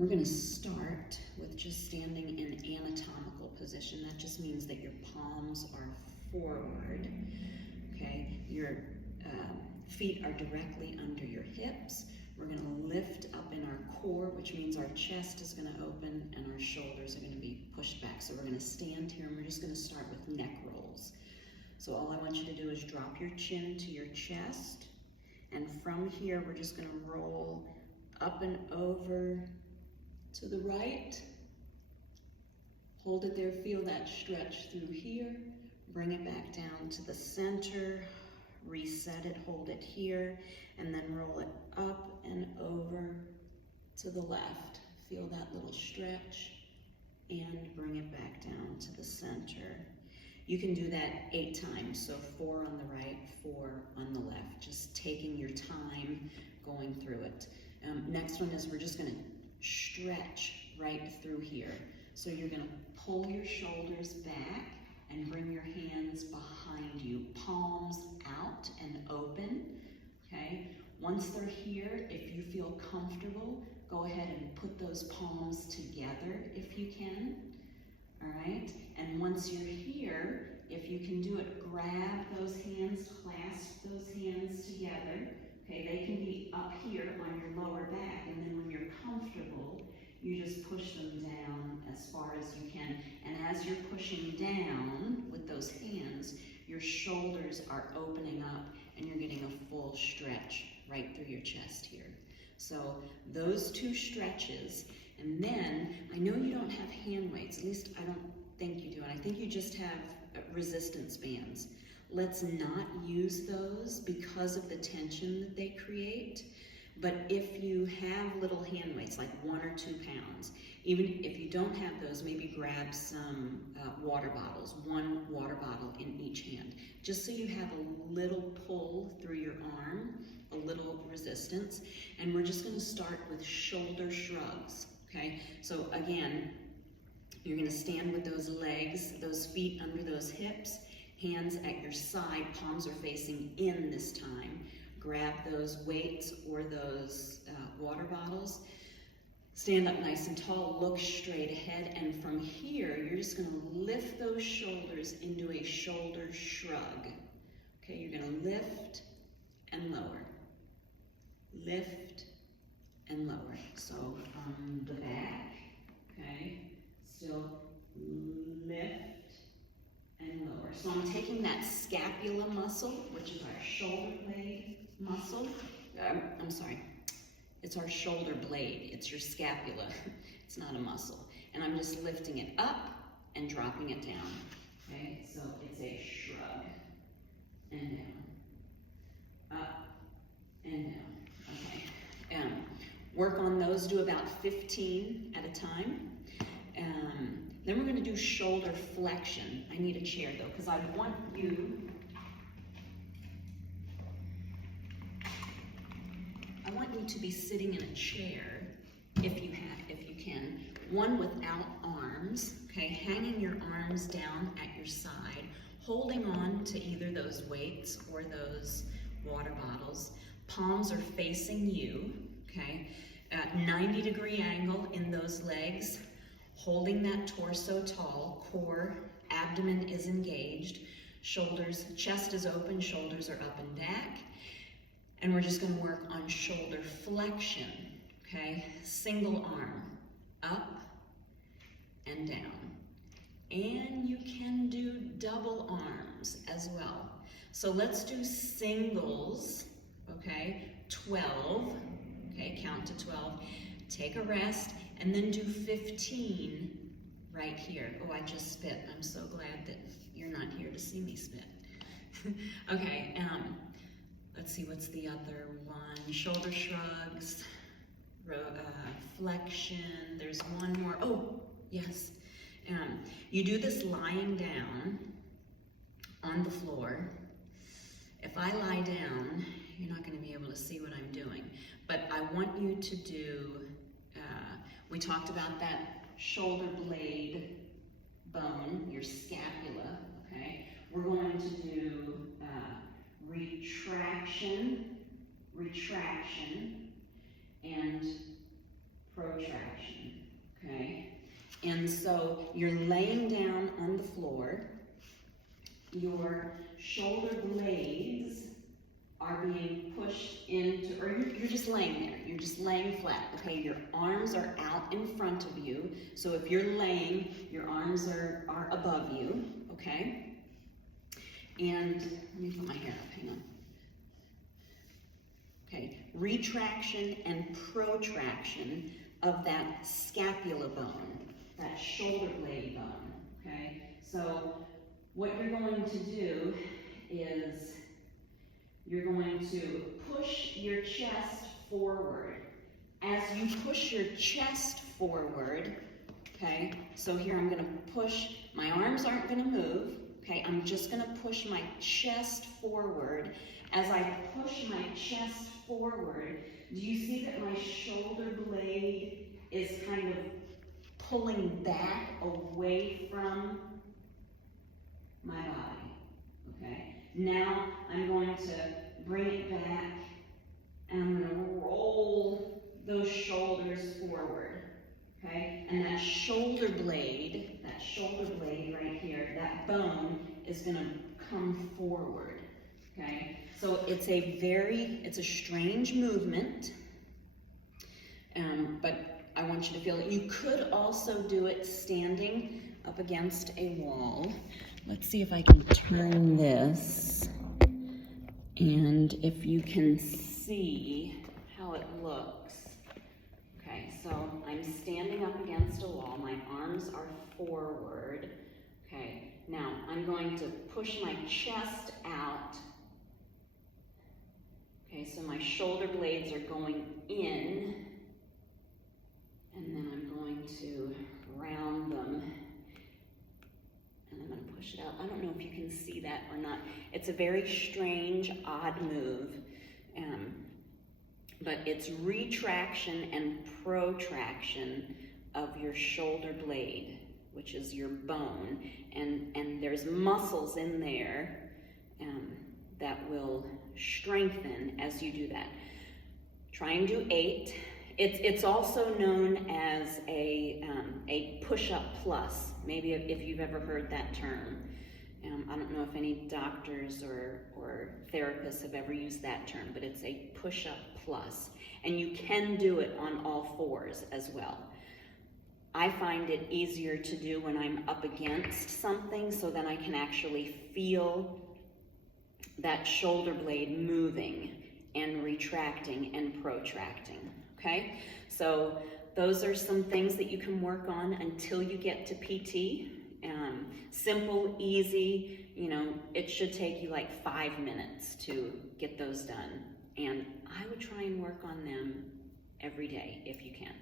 We're going to start with just standing in anatomical position. That just means that your palms are forward, okay? Your feet are directly under your hips. We're going to lift up in our core, which means our chest is going to open and our shoulders are going to be pushed back. So we're going to stand here and we're just going to start with neck rolls. So all I want you to do is drop your chin to your chest, and from here we're just going to roll up and over to the right. Hold it there, feel that stretch through here. Bring it back down to the center, reset it, hold it here, and then roll it up and over to the left. Feel that little stretch and bring it back down to the center. You can do that 8 times, so 4 on the right, 4 on the left, just taking your time going through it. Next one is we're just going to stretch right through here. So you're going to pull your shoulders back and bring your hands behind you, palms out and open, okay? Once they're here, if you feel comfortable, go ahead and put those palms together if you can, all right? And once you're here, if you can do it, grab those hands, clasp those hands together, okay? They can be up here on your lower back, and then when you're comfortable, you just push them down as far as you can. And as you're pushing down with those hands, your shoulders are opening up and you're getting a full stretch right through your chest here. So those 2 stretches, and then I know you don't have hand weights, at least I don't think you do, and I think you just have resistance bands. Let's not use those because of the tension that they create. But if you have little hand weights, like 1 or 2 pounds, even if you don't have those, maybe grab some water bottles, 1 water bottle in each hand, just so you have a little pull through your arm, a little resistance. And we're just going to start with shoulder shrugs, okay? So again, you're going to stand with those legs, those feet under those hips, hands at your side, palms are facing in this time. Grab those weights or those water bottles. Stand up nice and tall, look straight ahead, and from here, you're just going to lift those shoulders into a shoulder shrug. Okay, you're going to lift and lower. Lift and lower. So from the back, okay, still lift and lower. So I'm taking that scapula muscle, which is our shoulder blade muscle. It's our shoulder blade. It's your scapula. It's not a muscle. And I'm just lifting it up and dropping it down. Okay, so it's a shrug and down, up and down. Okay, work on those. Do about 15 at a time. Then we're going to do shoulder flexion. I need a chair though, because I want you to be sitting in a chair, if you can, one without arms, okay, hanging your arms down at your side, holding on to either those weights or those water bottles. Palms are facing you, okay, at 90-degree angle in those legs, holding that torso tall, core, abdomen is engaged, shoulders, chest is open, shoulders are up and back. And we're just going to work on shoulder flexion, okay? Single arm, up and down. And you can do double arms as well. So let's do singles, okay? 12, okay, count to 12. Take a rest, and then do 15 right here. Oh, I just spit. I'm so glad that you're not here to see me spit. Okay, let's see, what's the other one? Shoulder shrugs, flexion, there's one more. Oh, yes. You do this lying down on the floor. If I lie down, you're not going to be able to see what I'm doing. But I want you to do, we talked about that shoulder blade bone, your scapula, okay? We're going to do retraction, retraction, and protraction, okay? And so you're laying down on the floor, your shoulder blades are being pushed into, or you're just laying there, you're just laying flat, okay? Your arms are out in front of you, so if you're laying, your arms are above you, okay? And let me put my hair up, hang on. Okay, retraction and protraction of that scapula bone, that shoulder blade bone, okay? So what you're going to do is you're going to push your chest forward. As you push your chest forward, okay, so here I'm going to push, my arms aren't going to move, okay, I'm just going to push my chest forward. As I push my chest forward, do you see that my shoulder blade is kind of pulling back away from my body, okay? Now I'm going to bring it back and I'm going to roll those shoulders forward, okay? And that shoulder blade right here, that bone is going to come forward, okay? So it's a strange movement, but I want you to feel it. You could also do it standing up against a wall. Let's see if I can turn this, and if you can see how it looks. Okay, so I'm standing up against a wall, my arms are forward. Okay, now I'm going to push my chest out. Okay, so my shoulder blades are going in, and then I'm going to round them, and I'm going to push it out. I don't know if you can see that or not. It's a very strange, odd move, but it's retraction and protraction of your shoulder blade, which is your bone, and there's muscles in there that will strengthen as you do that. Try and do 8. It's also known as a push-up plus, maybe if you've ever heard that term. I don't know if any doctors or therapists have ever used that term, but it's a push-up plus. And you can do it on all 4s as well. I find it easier to do when I'm up against something, so then I can actually feel that shoulder blade moving and retracting and protracting, okay? So those are some things that you can work on until you get to PT. Simple, easy, it should take you like 5 minutes to get those done. And I would try and work on them every day if you can.